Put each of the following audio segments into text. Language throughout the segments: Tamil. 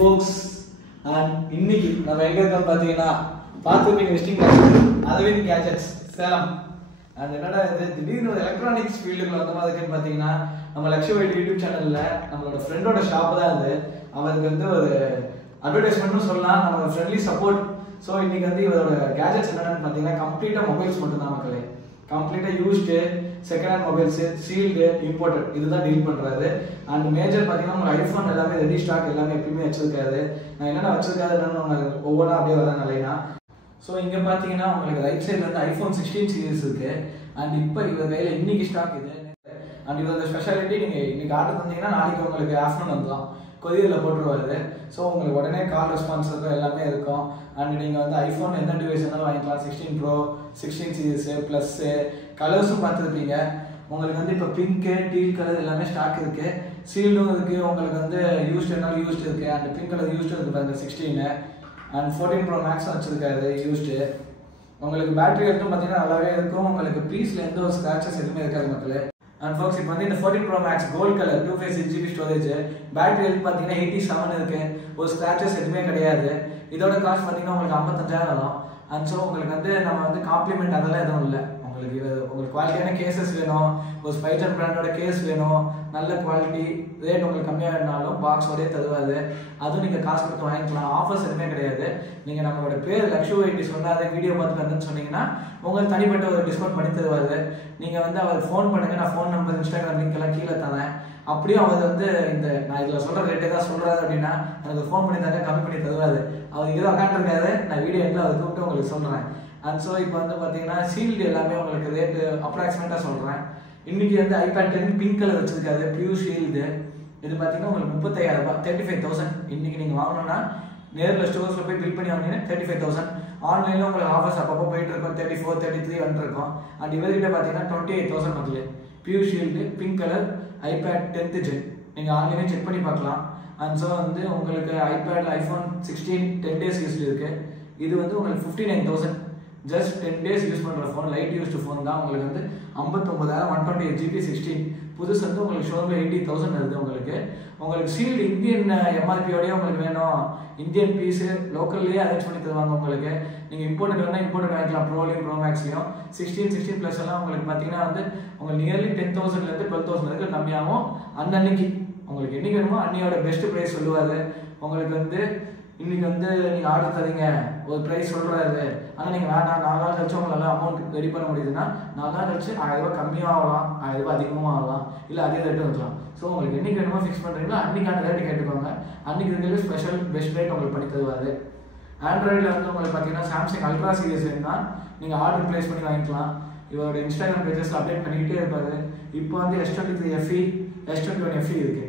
folks, and இன்னைக்கு நம்ம எங்க இருக்கோம் பாத்தீங்கன்னா பாத்துக்கிங் visiting Aravind gadgets Salem. And என்னடா இது திடீர்னு ஒரு எலக்ட்ரானிக்ஸ் ஃபீல்டுக்குள்ள வந்த மாதிரி இருக்குன்னு பாத்தீங்கன்னா நம்ம லக்ஷ்மி யூடியூப் சேனல்ல நம்மளோட ஃப்ரெண்டோட ஷாப் தான் அது. அவருக்கு வந்து ஒரு அட்வர்டைஸ்மெண்ட்னு சொல்லலாம், நம்ம ஃப்ரெண்ட்லி சப்போர்ட். ஸோ இன்னைக்கு வந்து இவரோட கேஜெட்ஸ் என்னென்னு பார்த்தீங்கன்னா கம்ப்ளீட்டாக மொபைல்ஸ் மட்டும் தான் மக்களே. கம்ப்ளீட்டாக used second hand mobiles, sealed, imported இதுதான் டீல் பண்ணுறாரு. அண்ட் மேஜர் பார்த்தீங்கன்னா உங்களுக்கு ஐஃபோன் எல்லாமே ரெடி ஸ்டாக் எல்லாமே எப்பயுமே வச்சிருக்காரு. நான் என்னென்ன வச்சிருக்காருன்னு உங்களுக்கு ஒவ்வொன்றா அப்படியே வரேன் நிலைனா. ஸோ இங்கே பார்த்தீங்கன்னா உங்களுக்கு ரைட் சைடில் வந்து ஐஃபோன் 16 சீரிஸ் இருக்குது. அண்ட் இப்போ இவர் கையில் இன்னைக்கு ஸ்டாக் இது. அண்ட் இதோட ஸ்பெஷாலிட்டி நீங்கள் இன்னைக்கு ஆர்டர் தந்தீங்கன்னா நாளைக்கு உங்களுக்கு ஆஃப்டர்நூன் வந்துடும், கொரியரில் போட்டுருவாரு. ஸோ உங்களுக்கு உடனே கால் ரெஸ்பான்ஸ் இருக்கும், எல்லாமே இருக்கும். அண்ட் நீங்கள் வந்து ஐஃபோன் எந்த டிவைஸ் வேணாலும் வாங்கிக்கலாம். 16 ப்ரோ, 16 சீரிஸு ப்ளஸ்ஸு கலர்ஸும் பார்த்துருப்பீங்க. உங்களுக்கு வந்து இப்போ பிங்க்கு, டீல் கலர் எல்லாமே ஸ்டாக் இருக்குது. சீல்டும் இருக்குது. உங்களுக்கு வந்து யூஸ்டு என்னாலும் யூஸ்டு இருக்குது. அண்ட் பிங்க் கலர் யூஸ்டு இருக்குது பாருங்க 16. அண்ட் 14 ப்ரோ மேக்ஸும் வச்சுருக்காரு யூஸ்டு. உங்களுக்கு பேட்டரி எடுத்தும் பார்த்தீங்கன்னா நல்லாவே இருக்கும். உங்களுக்கு பீஸில் எந்த ஒரு ஸ்க்ராச்சஸ் எதுவுமே இருக்காது மக்களே. அண்ட் ஃபோக்ஸ் இப்போ வந்து இந்த 14 pro max gold colour 256 GB storage, battery health பார்த்தீங்கன்னா 87 இருக்கு. ஒரு ஸ்க்ராச்சஸ் எதுவுமே கிடையாது. இதோட காஸ்ட் பார்த்தீங்கன்னா உங்களுக்கு 55,000 வரும். அண்ட் ஸோ உங்களுக்கு வந்து நம்ம வந்து காம்ப்ளிமெண்ட் அதெல்லாம் எதுவும் இல்லை. உங்களுக்கு குவாலிட்டியான கேசஸ் வேணும், ஒரு ஸ்பைடர் பிராண்டோட கேஸ் வேணும், நல்ல குவாலிட்டி, ரேட் உங்களுக்கு கம்மியாக வேணாலும் பாக்ஸோடய தருவாது. அதுவும் நீங்கள் காசு கொடுத்து வாங்கிக்கலாம். ஆஃபர்ஸ் எதுவுமே கிடையாது. நீங்கள் நம்மளோட பேர் லக்ஷ்மி ஐடி சொன்னால் அதை வீடியோ பார்த்து வந்துன்னு சொன்னீங்கன்னா உங்களுக்கு தனிப்பட்ட ஒரு டிஸ்கவுண்ட் பண்ணி தருவார். நீங்கள் வந்து அவர் ஃபோன் பண்ணுங்கள், நான் ஃபோன் நம்பர் இன்ஸ்டாகிராம் லிங்க் எல்லாம் கீழே தரேன். அப்படியும் அவர் வந்து இந்த நான் இதில் சொல்கிற ரேட்டே தான் சொல்கிறாரு அப்படின்னா எனக்கு ஃபோன் பண்ணி தாங்க கம்மி பண்ணி தருவார். அவர் ஏதோ அக்கௌண்ட் இருக்காரு, நான் வீடியோ எல்லாம் அவர் கூப்பிட்டு உங்களுக்கு சொல்கிறேன். அண்ட் ஸோ இப்போ வந்து பார்த்தீங்கன்னா சீல்டு எல்லாமே உங்களுக்கு ரேட்டு அப்ராக்சிமேட்டாக சொல்கிறேன். இன்றைக்கி வந்து ஐபேட் 10 பிங்க் கலர் வச்சிருக்காரு, பியூர் ஷீல்டு. இது பார்த்தீங்கன்னா உங்களுக்கு 35,000, 35,000. இன்றைக்கி நீங்கள் வாங்கணும்னா நேரில் ஸ்டோர்ஸில் போய் பில் பண்ணி வாங்கினீங்கன்னா 35,000. ஆன்லைனில் உங்களுக்கு ஆஃபர்ஸ் அப்பப்போ போயிட்டு இருக்கும், 34, 33 வந்துருக்கும். அண்ட் இவர்கிட்ட பார்த்தீங்கன்னா 28,000 மக்களே. Pure shield, pink colour, iPad 10th gen. நீங்கள் ஆன்லைனே செக் பண்ணி பார்க்கலாம். அண்ட் ஸோ வந்து உங்களுக்கு ஐபேட் ஐஃபோன் 16 10 days யூஸ்டு இருக்குது. இது வந்து உங்களுக்கு 59,000. ஜஸ்ட் 10 days யூஸ் பண்ணுற ஃபோன், லைட் யூஸ்டு ஃபோன் தான். உங்களுக்கு வந்து 59,000, 128 GB 16. புதுசு வந்து உங்களுக்கு ஷோரூமில் 80,000 வருது. உங்களுக்கு சீல்டு இந்தியன் எம்ஆர்பியோடய உங்களுக்கு வேணும், இந்தியன் பீஸு லோக்கல்லேயே அரேஞ்ச் பண்ணி தருவாங்க. உங்களுக்கு நீங்கள் இம்போர்ட்டட் வேணால் இம்போர்ட்டட் வாங்கிக்கலாம், ப்ரோலையும் ப்ரோ மேக்ஸ்லையும். 16 ப்ளஸ் எல்லாம் உங்களுக்கு பார்த்தீங்கன்னா வந்து உங்களுக்கு நியர்லி 10,000லேருந்து 12,000 வரைக்கும் கம்மியாகும். அன்னன்னைக்கு உங்களுக்கு என்றைக்கு வேணுமோ அன்னையோட பெஸ்ட் ப்ரைஸ் சொல்லுவார். உங்களுக்கு வந்து இன்னைக்கு வந்து நீங்கள் ஆர்டர் தரீங்க, ஒரு ப்ரைஸ் சொல்கிறாரு, ஆனால் நீங்கள் வேண்டாம் 4 நாள் கழிச்சு உங்களால் அமௌண்ட் ரெடி பண்ண முடியுதுன்னா 4 நாள் கழிச்சு 1000 ரூபா கம்மியாக ஆகலாம், 1000 ரூபா அதிகமாக ஆகலாம், இல்லை அதே ரேட்டு இருக்கலாம். ஸோ உங்களுக்கு என்றைக்கு வேணுமோ ஃபிக்ஸ் பண்ணுறீங்களோ அன்றைக்கான ரேட்டு கேட்டுக்கோங்க. அன்றைக்கி இருக்கிறது ஸ்பெஷல் பெஸ்ட் ரேட் உங்களுக்கு பண்ணி தருவார். ஆண்ட்ராய்டில் வந்து உங்களுக்கு பார்த்தீங்கன்னா சாம்சங் அல்ட்ரா சீரிஸ் வேணும்னா நீங்கள் ஆர்டர் ப்ளேஸ் பண்ணி வாங்கிக்கலாம். இவரோட இன்ஸ்டாகிராம் பேஜஸில் அப்டேட் பண்ணிக்கிட்டே இருப்பார். இப்போ வந்து S23 FE, S21 FE இருக்குது.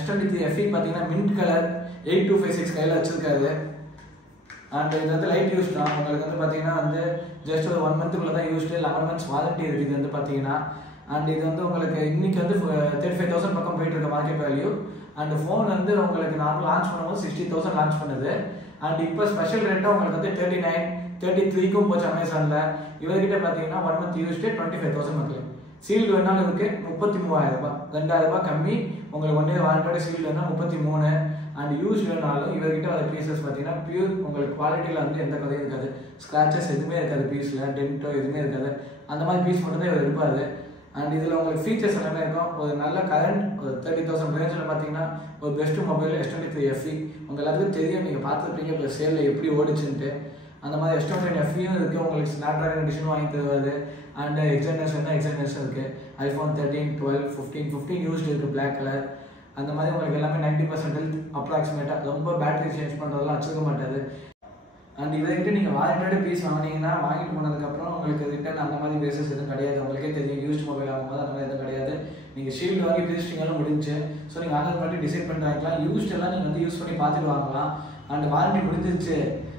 S23 FE பார்த்தீங்கன்னா மின்ட் கலர் 8256 கையில் வச்சிருக்காரு. அண்ட் இது வந்து லைட் யூஸ் தான். உங்களுக்கு வந்து பார்த்தீங்கன்னா வந்து ஜஸ்ட் ஒரு 1 monthக்குள்ளே தான் யூஸ்டு, 11 months வாரண்டி இருக்குது இது வந்து பார்த்தீங்கன்னா. அண்ட் இது வந்து உங்களுக்கு இன்னைக்கு வந்து 35,000 பக்கம் போயிட்டு இருக்க மார்க்கெட் வேல்யூ. அண்ட் ஃபோன் வந்து உங்களுக்கு நார்மல் லான்ச் பண்ணும்போது 60,000 லான்ச் பண்ணுது. அண்ட் இப்போ ஸ்பெஷல் ரேட்டாக உங்களுக்கு வந்து 39, 33க்கும் போச்சு அமேசானில். இவர்கிட்ட பார்த்தீங்கன்னா 1 month யூஸ்டு 25,000 மக்கள். சீல்டு வேணாலும் இருக்குது 33,000, 2,000 ரூபாய் கம்மி. உங்களுக்கு 1 year வாரண்டியோட சீல்டு வேணால் 33. அண்ட் யூஸ் வேணாலும் இவர்கிட்ட வர பீசஸ் பார்த்தீங்கன்னா பியூர் உங்களுக்கு குவாலிட்டியில் வந்து எந்த கதையும் இருக்காது, ஸ்க்ராச்சஸ் எதுவுமே இருக்காது, பீஸில் டென்ட்டோ எதுவுமே இருக்காது. அந்த மாதிரி பீஸ் மட்டும் தான் இவர் இருப்பார். அண்ட் இதில் உங்களுக்கு ஃபீச்சர்ஸ் எல்லாமே இருக்கும். ஒரு நல்ல கரண்ட் ஒரு 30,000 ரேஞ்சில் பார்த்தீங்கன்னா ஒரு பெஸ்ட்டு மொபைல் S23 FE. உங்கள் எல்லாத்துக்கும் தெரியும், நீங்கள் பார்த்துருப்பீங்க இப்போ சேலில் எப்படி ஓடிச்சுன்ட்டு. அந்த மாதிரி S21 FEயும் இருக்குது. உங்களுக்கு ஸ்னாப்ட்ராகன் எடிஷன் வாங்கி தருவார். அண்ட் எக்ஸைனேஷன் இருக்குது. ஐஃபோன் 13, 12, 15 யூஸ்டு இருக்குது பிளாக் கலர். அந்த மாதிரி உங்களுக்கு எல்லாமே 90% ஹெல்த் அப்ராக்சிமேட்டாக, ரொம்ப பேட்டரி சேஞ்ச் பண்ணுறதெல்லாம் வச்சுக்க மாட்டாது. அண்ட் இவர்கிட்ட நீங்கள் வாரண்டியோட பீஸ் வாங்கினீங்கன்னா வாங்கிட்டு போனதுக்கப்புறம் உங்களுக்கு ரிட்டர்ன் அந்த மாதிரி பேசஸ் எதுவும் கிடையாது. உங்களுக்கே தெரியும் யூஸ்ட் மொபைல் ஆகும்போது அந்த மாதிரி எதுவும் கிடையாது. நீங்கள் ஷீல்டு வாங்கி பிரிச்சிட்டிங்களும் முடிஞ்சு. ஸோ நீங்கள் ஆன்லைன் பண்ணி டிசைட் பண்ணி வாங்கிக்கலாம். யூஸ்ட் எல்லாம் நீங்கள் வந்து யூஸ் பண்ணி பார்த்துட்டு வாங்கலாம். அண்ட் வாரண்டி முடிஞ்சிருச்சு,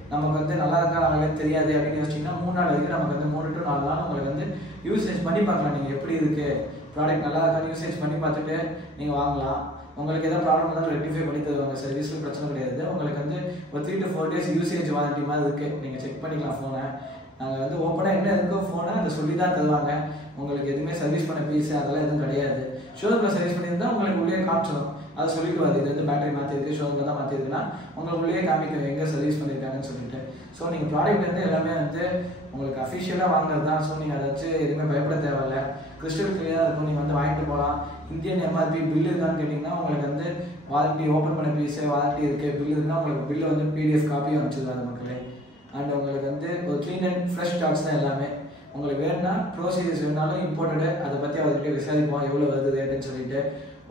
நமக்கு வந்து நல்லா இருக்கா அவங்களுக்கு தெரியாது அப்படின்னு யோசிச்சிங்கன்னா 3 நாள் வரைக்கும் நமக்கு வந்து 3 to 4 நாள் உங்களுக்கு வந்து யூசேஜ் பண்ணி பார்க்கலாம். நீங்கள் எப்படி இருக்குது ப்ராடக்ட் நல்லா இருக்கான்னு யூசேஜ் பண்ணி பார்த்துட்டு நீங்கள் வாங்கலாம். உங்களுக்கு எதாவது ப்ராப்ளம் இருந்தாலும் ரெக்டிஃபை பண்ணி தருவாங்க. சர்வீஸில் பிரச்சனை கிடையாது. உங்களுக்கு வந்து ஒரு 3 to 4 days யூசேஜ் வாரண்டி மாதிரி இருக்குது. நீங்கள் செக் பண்ணிக்கலாம் ஃபோனை. நாங்கள் வந்து ஓப்பனாக என்ன இருக்கோ ஃபோனை அதை சொல்லி தான் தருவாங்க. உங்களுக்கு எதுவுமே சர்வீஸ் பண்ண பீஸ் அதெல்லாம் எதுவும் கிடையாது. ஷோரூமில் சர்வீஸ் பண்ணியிருந்தால் உங்களுக்கு உள்ளே காமிச்சிடும். அதை சொல்லிடுவார், இது வந்து பேட்டரி மாற்றிருக்கு, ஷோரூமில் தான் மாற்றிருக்குன்னா உங்களுக்கு உள்ளே காமிக்கும் எங்கே சர்வீஸ் பண்ணியிருக்காங்கன்னு சொல்லிட்டு. ஸோ நீங்கள் ப்ராடக்ட் வந்து எல்லாமே வந்து உங்களுக்கு அஃபிஷியலாக வாங்குறது தான். ஸோ நீங்கள் அதை வச்சு எதுவுமே பயப்பட தேவையில்லை. கிறிஸ்டல் கிளியராக இருக்கும். நீங்கள் வந்து வாங்கிட்டு போகலாம். இந்தியன் எம்ஆர்பி பில் இருக்கான்னு கேட்டிங்கன்னா உங்களுக்கு வந்து வாரண்டி ஓப்பன் பண்ண பீஸு வாரண்டி இருக்குது, பில் இருக்குன்னா உங்களுக்கு பில்லை வந்து பிடிஎஃப் காப்பியும் அனுப்பிச்சிடுவாங்க மக்களே. அண்ட் உங்களுக்கு வந்து ஒரு க்ளீன் அண்ட் ஃப்ரெஷ் ஸ்டாக்ஸ் தான் எல்லாமே. உங்களுக்கு வேணும்னா ப்ரோசீஜர்ஸ் வேணாலும் இம்போர்ட்டடு அதை பற்றி அவர்கிட்ட விசாரிப்போம் எவ்வளோ வருது ரேட்டுன்னு சொல்லிட்டு.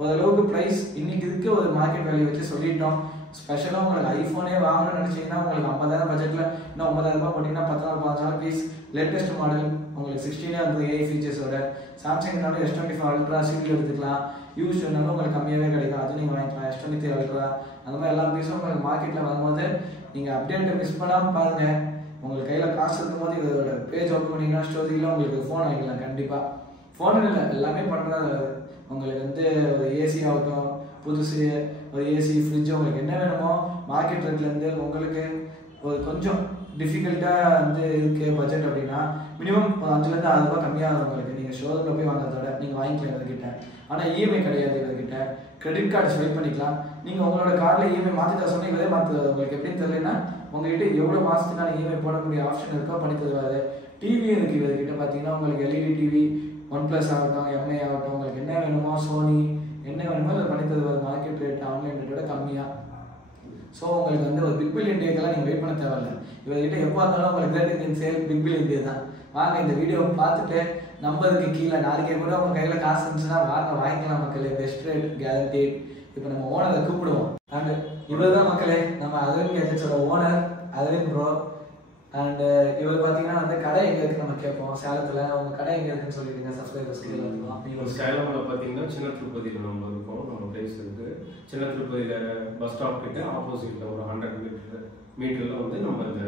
ஓரளவுக்கு ப்ரைஸ் இன்னைக்கு இருக்க ஒரு மார்க்கெட் வேல்யூ வச்சு சொல்லிட்டோம். ஸ்பெஷலாக உங்களுக்கு ஐஃபோனே வாங்கணும்னு நினச்சிங்கன்னா உங்களுக்கு 50,000 பட்ஜெட்டில் இன்னும் 50,000 ரூபாய் போட்டிங்கன்னா 14 பீஸ் லேட்டஸ்ட் மாடல் உங்களுக்கு 16 வந்து ஏஐ ஃபீச்சர்ஸோட. சாம்சங்னாலும் S24 அல்ட்ரா சீரியல் எடுத்துக்கலாம். யூஸ் வேணாலும் உங்களுக்கு கம்மியாகவே கிடைக்கும், அது நீங்கள் வாங்கிக்கலாம். S23 அல்ட்ரா அந்த மாதிரி எல்லா பீஸும் உங்களுக்கு மார்க்கெட்டில் வரும்போது நீங்கள் அப்டேட்டை மிஸ் பண்ணாமல் பாருங்கள். உங்களுக்கு கையில் காசு இருக்கும்போது இதோட பேஜ் ஓப்பன் பண்ணிங்கன்னா ஸ்டோரியில் உங்களுக்கு ஃபோன் வாங்கிக்கலாம். கண்டிப்பாக ஃபோன் இல்லை எல்லாமே பண்ணுறது. உங்களுக்கு வந்து ஒரு ஏசி ஆகட்டும், புதுசு ஒரு ஏசி ஃப்ரிட்ஜ் உங்களுக்கு என்ன வேணுமோ மார்க்கெட் ரேட்லேருந்து உங்களுக்கு ஒரு கொஞ்சம் டிஃபிகல்ட்டாக வந்து இருக்குது பட்ஜெட் அப்படின்னா மினிமம் ஒரு 5,000 6 ரூபா கம்மியாக உங்களுக்கு. நீங்கள் ஷோரூமில் போய் வாங்குறதோட நீங்கள் வாங்கிக்கலாம் இவர்கிட்ட. ஆனால் இஎம்ஐ கிடையாது இவர்கிட்ட. கிரெடிட் கார்டு ஸ்வைப் பண்ணிக்கலாம். நீங்கள் உங்களோட கார்டில் இஎம்ஐ மாற்றி தர சொன்னால் இவரே மாற்றுறது. உங்களுக்கு எப்படின்னு தெரியலன்னா உங்கள்கிட்ட எவ்வளோ மாதத்துக்கான இஎம்ஐ போடக்கூடிய ஆப்ஷன் இருக்கோ பண்ணி தருவார். டிவியும் இருக்குது இவர்கிட்ட. பார்த்தீங்கன்னா உங்களுக்கு எல்இடி டிவி, OnePlus ஆகட்டும், எம்ஐ ஆகட்டும், உங்களுக்கு என்ன வேணுமோ சோனி என்ன வேணுமோ அதை பண்ணி தருவார். மார்க்கெட் ரேட் ஆன்லைன் ரேட்டோட கம்மியாக. ஸோ உங்களுக்கு வந்து ஒரு பிக் பில்லியன் டேக்கெல்லாம் நீங்கள் வெயிட் பண்ண தேவையில்லை. இவர்கிட்ட எப்போ இருந்தாலும் உங்களுக்கு great Indian sale big billion day தான். வாங்க இந்த வீடியோவை பார்த்துட்டு நம்பருக்கு கீழே நாளைக்கே கூட உங்கள் கையில் காசு இருந்துச்சுன்னா வாங்கிக்கலாம் மக்களே. Best rate guarantee. இப்போ நம்ம ஓனரை கூப்பிடுவோம். அண்ட் இவர் தான் மக்களே நம்ம அரவிந்த் கேஜெட்ஸோட ஓனர் அரவிந்த் ப்ரோ. அண்ட் இவர் பார்த்தீங்கன்னா வந்து கடை எங்கே இருக்குன்னு நம்ம கேட்போம். சேலத்தில் உங்கள் கடை எங்கே இருக்குன்னு சொல்லிடுங்க சப்ஸ்கிரைபர்ஸ்க்கு எல்லாத்துக்கும். சேலமில் பார்த்தீங்கன்னா சின்ன திருப்பதியில் நம்ம இருக்கோம். நம்ம பிளேஸ் இருக்குது சின்ன திருப்பதியில் பஸ் ஸ்டாப் கிட்ட ஆப்போசிட்டில் ஒரு 100 மீட்டரில் வந்து நம்ம இந்த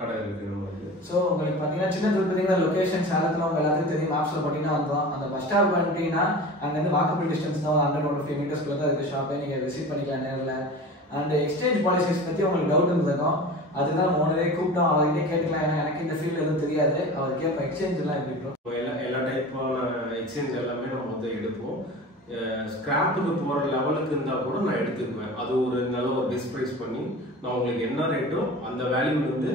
கடை இருக்குது நம்மளுக்கு. ஸோ உங்களுக்கு பார்த்தீங்கன்னா சின்ன திருப்பதிங்கிற லொக்கேஷன் சேலத்தில் உங்கள் எல்லாத்துக்கும் தெரியும். மேப்ஸில் பார்த்தீங்கன்னா வந்தோம். அந்த பஸ் ஸ்டாப் பண்ணிட்டீங்கன்னா அங்கேருந்து வாக்கபிள் டிஸ்டன்ஸ் தான் 100-150 மீட்டர்ஸ்க்குள்ள தான் இருக்குது ஷாப்பே. நீங்கள் விசிட் பண்ணிக்கலாம் நேரில். அண்ட் எக்ஸ்சேஞ்ச் பாலிசிஸ் பற்றி உங்களுக்கு டவுட் இருந்திருக்கும். அதுதான் ஓனரே கூப்பிட்டோம். அவர்கிட்ட கேட்டுக்கலாம். ஏன்னா எனக்கு இந்த ஃபீல்டு எதுவும் தெரியாது. அவர் கேட்போம் எக்ஸ்சேஞ்ச் எல்லாம் எப்படி இருக்கும். எல்லா டைப்பான எக்ஸ்சேஞ்ச் எல்லாமே நம்ம வந்து எடுப்போம். ஸ்கிராப்புக்கு போகிற லெவலுக்கு இருந்தால் கூட நான் எடுத்துக்குவேன். அது ஒரு நல்ல ஒரு பெஸ்ட் ப்ரைஸ் பண்ணி நான் உங்களுக்கு என்ன ரேட்டோ அந்த வேல்யூலேருந்து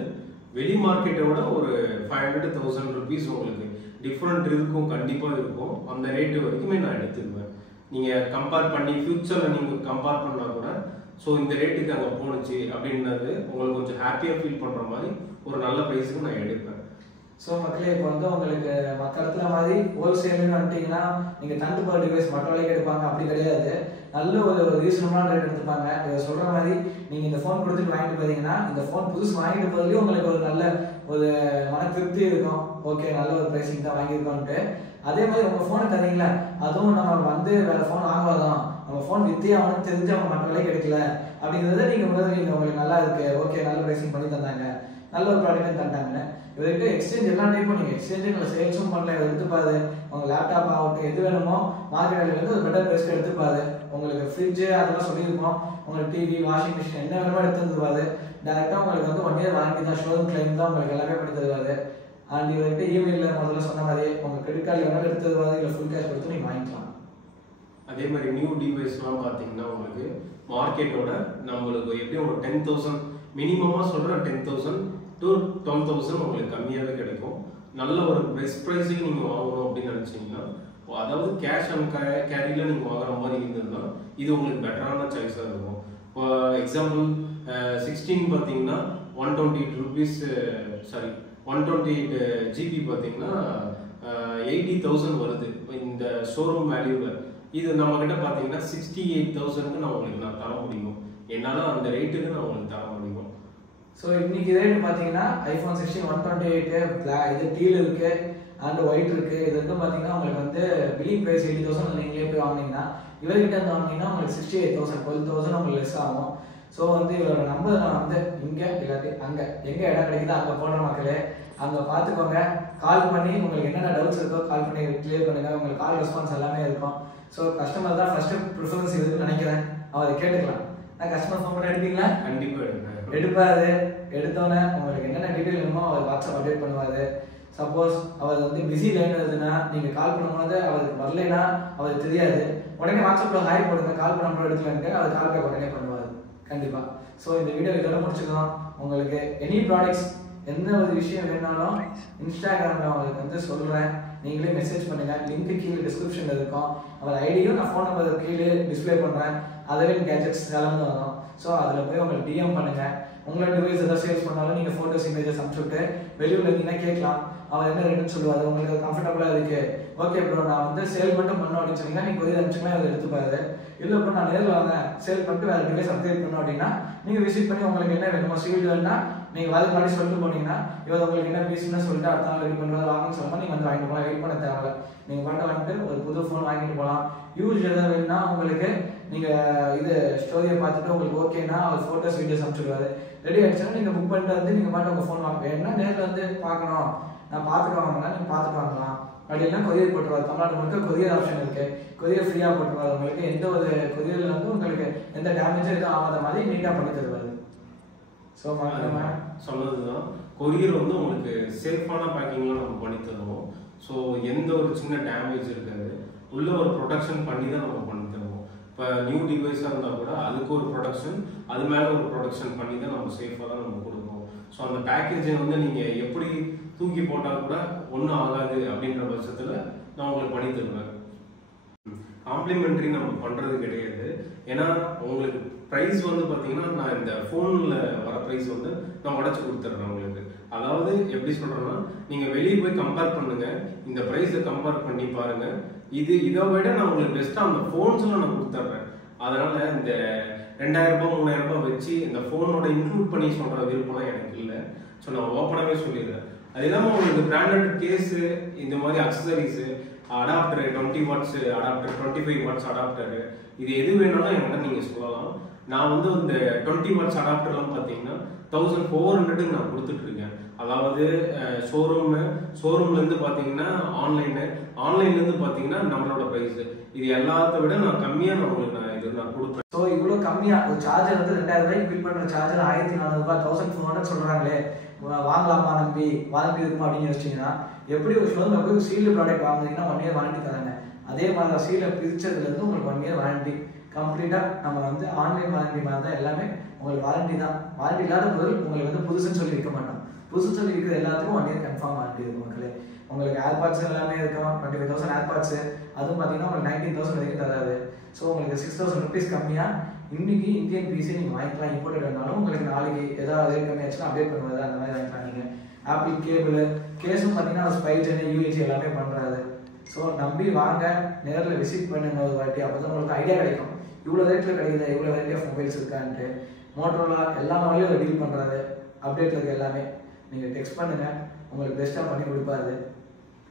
வெளி மார்க்கெட்டோட ஒரு 500-1000 ருபீஸ் உங்களுக்கு டிஃப்ரெண்ட் இருக்கும். கண்டிப்பாக இருக்கும். அந்த ரேட்டு வரைக்குமே நான் எடுத்துக்குவேன். நீங்கள் கம்பேர் பண்ணி ஃபியூச்சரில் நீங்கள் கம்பேர் பண்ணால் கூட ஸோ இந்த ரேட்டுக்கு அங்கே போணுச்சு அப்படின்றது உங்களுக்கு கொஞ்சம் ஹாப்பியாக ஃபீல் பண்ணுற மாதிரி ஒரு நல்ல ப்ரைஸுக்கு நான் எடுப்பேன். ஸோ மக்களே இப்போ வந்து உங்களுக்கு மற்ற இடத்துல மாதிரி ஹோல்சேல்னு வந்துட்டீங்கன்னா நீங்கள் தண்டுபாடு டிவைஸ் மற்ற விலைக்கு எடுப்பாங்க. அப்படி கிடையாது. நல்ல ஒரு ரீசனபிளான ரேட் எடுத்துப்பாங்க. இவர் சொல்கிற மாதிரி நீங்கள் இந்த ஃபோன் கொடுத்துட்டு வாங்கிட்டு போகிறீங்கன்னா இந்த ஃபோன் புதுசு வாங்கிட்டு போகிறதுலேயும் உங்களுக்கு ஒரு நல்ல ஒரு மன திருப்தி இருக்கும். ஓகே நல்ல ஒரு ப்ரைஸிங் தான் வாங்கியிருக்கோன்ட்டு. அதே மாதிரி உங்கள் ஃபோனை தரீங்களா அதுவும் நம்ம வந்து வேறு ஃபோன் வாங்குவாதான் நம்ம ஃபோன் வித்தியா அவனுக்கு தெரிஞ்சு அவங்க மற்ற விலைக்கு எடுக்கல அப்படிங்கிறத நீங்கள் உணர்றீங்க. உங்களுக்கு நல்லா இருக்கு ஓகே நல்ல ப்ரைஸிங் பண்ணி தந்தாங்க நல்ல ஒரு ப்ராடக்ட் தந்தாங்கன்னு. இவருக்கு எக்ஸ்சேஞ்ச் எல்லா டைப்பும் நீங்கள் எக்ஸ்சேஞ்சும் இல்லை சேல்ஸும் பண்ணல. இவர் எடுத்துப்பாரு. உங்கள் லேப்டாப் ஆகட்டும் எது வேணுமோ மார்க்கெட் வேலையிலேருந்து ஒரு பெட்டர் ப்ரைஸ்க்கு எடுத்துப்பாரு. உங்களுக்கு ஃப்ரிட்ஜு அதெல்லாம் சொல்லியிருக்கோம். உங்களுக்கு டிவி வாஷிங் மிஷின் என்ன வேணுமோ எடுத்து தருவாரு. டேரெக்டாக உங்களுக்கு வந்து 1 இயர் வாரண்டி தான். ஷோரூம் கிளைம் தான் உங்களுக்கு எல்லாமே பண்ணி தருவாரு. அண்ட் இவர்கிட்ட இமெயிலில் முதல்ல சொன்ன மாதிரி உங்கள் கிரெடிட் கார்டு வேணாலும் எடுத்து தருவாரு. இல்லை ஃபுல் கேஷ் கொடுத்து நீங்கள் வாங்கிக்கலாம். அதே மாதிரி நியூ டிவைஸ்லாம் பார்த்தீங்கன்னா உங்களுக்கு மார்க்கெட்டோட நம்மளுக்கு எப்படியும் ஒரு 10,000 மினிமமாக சொல்கிற 10,000 to 12,000 உங்களுக்கு கம்மியாகவே கிடைக்கும். நல்ல ஒரு பெஸ்ட் ப்ரைஸுக்கு நீங்கள் வாங்கணும் அப்படின்னு நினச்சிங்கன்னா அதாவது கேஷ் அண்ட் கேரியில் நீங்கள் வாங்குற மாதிரி இருந்ததுன்னா இது உங்களுக்கு பெட்டரான சாய்ஸாக இருக்கும். இப்போ எக்ஸாம்பிள் 16 பார்த்தீங்கன்னா 128 ருபீஸ் 128 GB பார்த்தீங்கன்னா 80,000 வருது இந்த ஷோரூம் வேல்யூவில். இது நம்ம கிட்ட பார்த்தீங்கன்னா 68,000க்கு நான் உங்களுக்கு தர முடியும். என்னால் அந்த ரேட்டுக்கு நான் உங்களுக்கு தர முடியும். ஸோ இன்னைக்கு ரேட் பார்த்தீங்கன்னா iPhone 16 128 இது டீல் இருக்கு அண்ட் ஒயிட் இருக்கு. இது வந்து பார்த்தீங்கன்னா உங்களுக்கு வந்து பில்லிங் ப்ரைஸ் 80,000 நீங்களே போய் வாங்கினீங்கன்னா இவர்கிட்ட வந்து வாங்கினீங்கன்னா உங்களுக்கு 68,000 12,000 உங்களுக்கு லெஸ் ஆகும். ஸோ வந்து இவரோட நம்பர் நான் வந்து இங்கே இல்லாட்டி அங்கே எங்கே இடம் கிடைக்குதோ அங்கே போடுற மக்களே அங்கே பார்த்துக்கோங்க. கால் பண்ணி உங்களுக்கு என்னென்ன டவுட்ஸ் இருக்கோ கால் பண்ணி கிளியர் பண்ணுங்க. உங்களுக்கு கால் ரெஸ்பான்ஸ் எல்லாமே இருக்கும். ஸோ கஸ்டமர் தான் ஃபர்ஸ்ட் ப்ரிஃபரன்ஸ் இருக்குன்னு நினைக்கிறேன். அவரை கேட்டுக்கலாம். நான் கஸ்டமர் ஃபோன் பண்ணி எடுப்பீங்களா? கண்டிப்பாக எடுப்பேன். எடுப்பாரு. எடுத்தோன்னே உங்களுக்கு என்னென்ன டீட்டெயில் வேணுமோ அவர் வாட்ஸ்அப் அப்டேட் பண்ணுவார். சப்போஸ் அவர் வந்து பிஸி லைன் இருந்ததுன்னா நீங்கள் கால் பண்ணும்போது அவருக்கு வரலைன்னா அவருக்கு தெரியாது. உடனே வாட்ஸ்அப்பில் ஹாய் போடுங்க, கால் பண்ண எடுக்கலன்ட்டு அவர் கால் பேக் உடனே பண்ணுவார் கண்டிப்பாக. ஸோ இந்த வீடியோ இதோட முடிச்சுக்கலாம். உங்களுக்கு எனி ப்ராடக்ட்ஸ் எந்த ஒரு விஷயம் வேணாலும் இன்ஸ்டாகிராமில் உங்களுக்கு வந்து சொல்கிறேன், நீங்களே மெசேஜ் பண்ணுங்கள். லிங்க் கீழே டிஸ்கிரிப்ஷனில் இருக்கும். அவர் ஐடியும் நான் ஃபோன் நம்பர் கீழே டிஸ்பிளே பண்ணுறேன். அதுவே கேஜெட்ஸ் சேலம்னு வரும். ஸோ அதில் போய் உங்களுக்கு டிஎம் பண்ணுங்கள். உங்களோட டிவைஸ் ஏதாவது சேல்ஸ் பண்ணாலும் நீங்கள் ஃபோட்டோஸ் இமேஜஸ் அனுப்பிச்சுட்டு வெளியூரில் இருந்தீங்கன்னா கேட்கலாம். அவர் என்ன ரேட்டுன்னு சொல்லுவார். உங்களுக்கு கம்ஃபர்டபுளாக இருக்கு, ஓகே ப்ரோ நான் வந்து சேல் மட்டும் பண்ணோம் அப்படின்னு சொன்னீங்கன்னா நீங்கள் கொரியர் அனுப்பிச்சிங்கன்னா அதை எடுத்துப்பாரு. இல்லை ப்ரோ நான் நேரில் வாங்க சேல் பண்ணிட்டு வேறு டிவைஸ் அப்டேட் பண்ணோம் அப்படின்னா நீங்கள் விசிட் பண்ணி உங்களுக்கு என்ன வேணுமோ சிவில் வேணும்னா நீங்கள் அதுக்கு முன்னாடி சொல்லிட்டு போனீங்கன்னா இவர் உங்களுக்கு என்ன பீஸ்ன்னு சொல்லிட்டு அடுத்த நாள் ரெடி பண்ணுவார். வாங்கன்னு சொன்னால் நீங்கள் வந்து வாங்கிட்டு போகலாம். வெயிட் பண்ண தேவையில்ல. நீங்கள் மட்டும் வந்துட்டு ஒரு புது ஃபோன் வாங்கிட்டு போகலாம். யூஸ் எதாவது வேணும்னா உங்களுக்கு நீங்கள் இது ஸ்டோரியை பார்த்துட்டு உங்களுக்கு ஓகேன்னா அவர் ஃபோட்டோஸ் வீடியோஸ் அனுப்பிச்சுடுவார். ரெடி ஆகிடுச்சுன்னா நீங்கள் புக் பண்ணிட்டு வந்து நீங்கள் பாட்டு உங்கள் ஃபோன் வாங்க. வேணும்னா நேரில் வந்து பார்க்கணும், நான் பார்த்துட்டு வாங்கினா நீங்கள் பார்த்துட்டு வாங்கலாம். அப்படி இல்லைன்னா கொரியர் போட்டுருவார். தமிழ்நாடு முழுக்க கொரியர் ஆப்ஷன் இருக்கு. கொரியர் ஃப்ரீயாக போட்டுருவார். உங்களுக்கு எந்த ஒரு கொரியரில் வந்து உங்களுக்கு எந்த டேமேஜும் எதுவும் ஆகாத மாதிரி நீட்டாக பண்ணி தருவார். ஸோ சொன்னதுதான் கொரியர் வந்து உங்களுக்கு சேஃபான பேக்கிங்லாம் நம்ம பண்ணி தருவோம். ஸோ எந்த ஒரு சின்ன டேமேஜ் இருக்காது. உள்ள ஒரு ப்ரொடக்ஷன் பண்ணி தான் நம்ம பண்ணி தருவோம். இப்போ நியூ டிவைஸாக இருந்தால் கூட அதுக்கு ஒரு ப்ரொடக்ஷன், அது மேலே ஒரு ப்ரொடக்ஷன் பண்ணி தான் நம்ம சேஃபாக தான் நம்ம கொடுப்போம். ஸோ அந்த பேக்கேஜை வந்து நீங்கள் எப்படி தூக்கி போட்டால் கூட ஒன்றும் ஆகாது அப்படின்ற பட்சத்தில் நான் உங்களுக்கு பண்ணி தருவேன். காம்ப்ளிமெண்ட்ரி நம்ம பண்ணுறது கிடையாது. ஏன்னா உங்களுக்கு ப்ரைஸ் வந்து பார்த்தீங்கன்னா நான் இந்த ஃபோனில் வர ப்ரைஸ் வந்து நான் உடச்சி கொடுத்துட்றேன் உங்களுக்கு. அதாவது எப்படி சொல்கிறேன்னா நீங்கள் வெளியே போய் கம்பேர் பண்ணுங்கள், இந்த ப்ரைஸை கம்பேர் பண்ணி பாருங்கள். இதை விட நான் உங்களுக்கு பெஸ்ட்டாக அந்த ஃபோன்ஸில் நான் கொடுத்துட்றேன். அதனால் இந்த 2000 ரூபாய் 3000 ரூபாய் வச்சு இந்த ஃபோனோட இன்க்ளூட் பண்ணி சொல்கிற விருப்பம்லாம் எனக்கு இல்லை. ஸோ நான் ஓப்பனாகவே சொல்லிடுறேன். அது இல்லாமல் உங்களுக்கு பிராண்டட் கேஸு, இந்த மாதிரி accessories, adapter 20 watts adapter, 25 watts adapter, இது எது வேணாலும் என்கிட்ட நீங்கள் சொல்லலாம். நான் வந்து இந்த 20 வாட்ஸ் அடாப்டர்லாம் பார்த்தீங்கன்னா 1400 நான் கொடுத்துட்ருக்கேன். அதாவது ஷோரூம்லேருந்து பார்த்தீங்கன்னா ஆன்லைன்லேருந்து பார்த்தீங்கன்னா நம்மளோட ப்ரைஸு இது எல்லாத்த விட நான் கம்மியாக நான் உங்களுக்கு நான் கொடுப்பேன். ஸோ இவ்வளோ கம்மியாக ஒரு சார்ஜர் வந்து 2000 ரூபாய்க்கு பில் பண்ணுற சார்ஜர் 1400 ரூபாய் 1400 சொல்கிறாங்களே, வாங்கலாமா நம்பி வாரண்டி இருக்குமா அப்படின்னு யோசிச்சிங்கன்னா எப்படி ஒரு ஷோரூமில் போய் சீல்டு ப்ராடக்ட் வாங்குறீங்கன்னா 1 இயர் வாரண்டி தராங்க. அதே மாதிரி தான் சீலை பிரிச்சதுலேருந்து உங்களுக்கு 1 இயர் வாரண்டி கம்ப்ளீட்டாக. நம்ம வந்து ஆன்லைன் வாரண்டி மாதிரி தான் எல்லாமே உங்களுக்கு வாரண்டி தான். வாரண்டி இல்லாத பொருள் உங்களுக்கு வந்து புதுசுன்னு சொல்லி இருக்க மாட்டோம். புதுசுன்னு சொல்லி இருக்கிற எல்லாத்துக்கும் 1 இயர் கன்ஃபார்ம் வாரண்டி இருக்கும் மக்களே. உங்களுக்கு ஏர்பாட்ஸ் எல்லாமே இருக்கும். 25,000 ஏர்பாட்ஸ், அதுவும் பார்த்தீங்கன்னா உங்களுக்கு 19,000 வரைக்கும் தராது. ஸோ உங்களுக்கு 6,000 rupees கம்மியாக இன்னைக்கு இந்தியன் பிசி நீங்கள் வாங்கிக்கலாம். இம்போர்ட்டட் வேணாலும் உங்களுக்கு நாளைக்கு ஏதாவது ரேட் கம்மியாச்சுன்னா அப்டேட் பண்ணுவாரு. அந்த மாதிரி வாங்கிக்கலாம். நீங்கள் ஆப்பிள் கேஸும் பார்த்தீங்கன்னா ஸ்பைஜன் யூஏஜி எல்லாமே பண்ணுறாரு. ஸோ நம்பி வாங்க, நேரில் விசிட் பண்ணுங்க ஒரு வாட்டி. அப்போ தான் உங்களுக்கு ஐடியா கிடைக்கும் இவ்வளோ ரேட்டில் கிடைக்குது, இவ்வளோ வெரைட்டி ஆஃப் மொபைல்ஸ் இருக்கான்ட்டு. மோட்டோரோலா எல்லா மாடலையும் ஒரு டீல் பண்ணுறாரு. அப்டேட்டில் இருக்க எல்லாமே நீங்கள் டெக்ஸ்ட் பண்ணுங்க, உங்களுக்கு பெஸ்ட்டாக பண்ணி கொடுப்பாரு.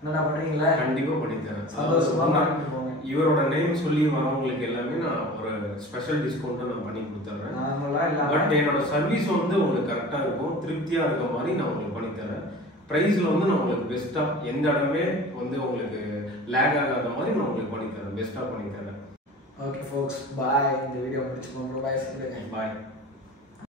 என்னடா பண்ணுறீங்களா? கண்டிப்பாக பண்ணித்தரேன். சந்தோஷமாக இவரோட நேம் சொல்லி வரவங்களுக்கு எல்லாமே நான் ஒரு ஸ்பெஷல் டிஸ்கவுண்ட்டை நான் பண்ணி கொடுத்துட்றேன். பட் என்னோட சர்வீஸ் வந்து உங்களுக்கு கரெக்டாக இருக்கும், திருப்தியாக இருக்க மாதிரி நான் உங்களுக்கு பண்ணித்தரேன். ப்ரைஸில் வந்து நான் உங்களுக்கு பெஸ்ட்டாக எந்த இடமே வந்து உங்களுக்கு லேக் ஆகாத மாதிரி நான் உங்களுக்கு பண்ணித்தரேன், பெஸ்ட்டாக பண்ணித்தரேன். ஓகே ஃபோக்ஸ், பாய். இந்த வீடியோ முடிச்சுக்கோங்க. பாய். பாய்.